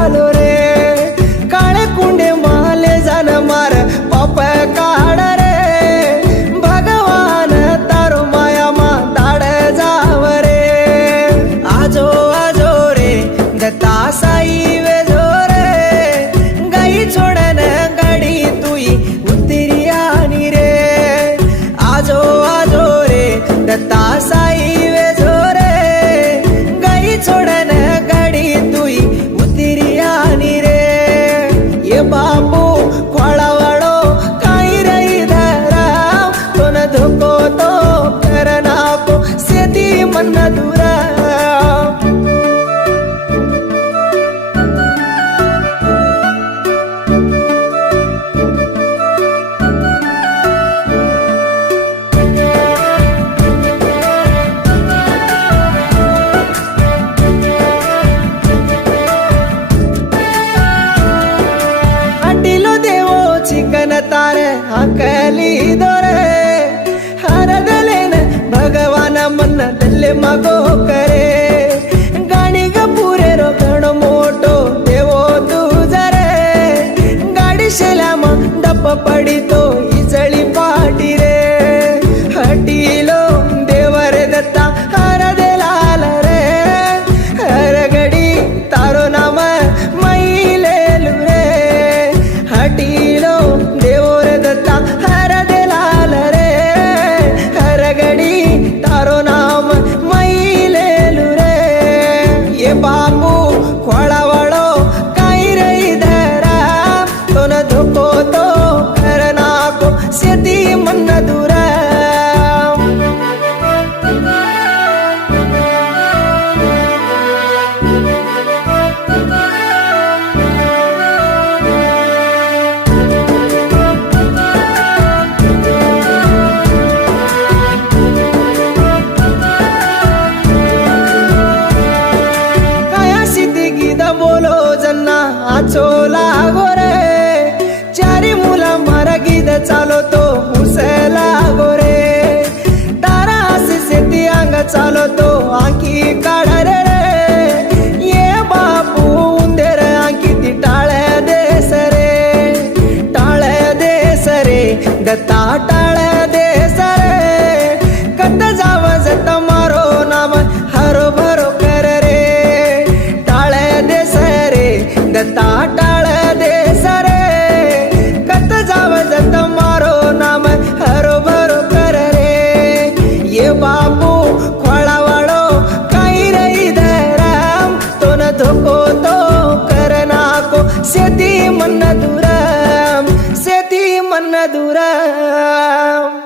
आलो रे काळे कुंडे माले जान मार पाप काढ रे भगवान तारो माया मा ताड जाव रे आजो आजो रे दत्ता साई वेजो रे गाई छोडन गाडी तुई उतरी आनी रे आजो आजो रे दत्ता साई वेजो रे गाई छोडन गाडी तुई उतरी आनी रे ये बापू खोळावाडो काही रही धरा तो न धोको तो करनाको सेती मन दूरा चिकन तारे हाकली दोरे हरदलेन भगवान मन दल्ले मगो करे गाणी ग पुरे रो गण मोटो देवो तुझा रे गाडी शेलाम दप पडितो इजळी पाटी रे हटिलो देवरे दत्ता हरदेलाल रे हरगडी तारो नाम मैलेलु रे हटिलो देवरे दत्ता हरदेलाल रे हरगडी तारो नाम मैलेलु रे ये बापू खोळावाडो काही रही धरा तो न धोको तो करनाको सेती मन दूरा बोलो जन्ना आचोला गोरे चारी मुला मरगीद चालो तो हुसला गोरे तारा आसे सेती अंग चालो तो आंकी काढ रे ये बापू उंदेर आंकी ती टाळ देस रे दत्ता टाळ देस रे कत जाव जत मारो नाम हरो भरो कर रे टाळ देस रे दत्ता टाळ देस रे कत जाव जत मारो नाम हरो भरो कर रे ये बापू खोळावाडो काही रही धराम तो न धोको तो करनाको सेती मन दूराम सेती मन दूराम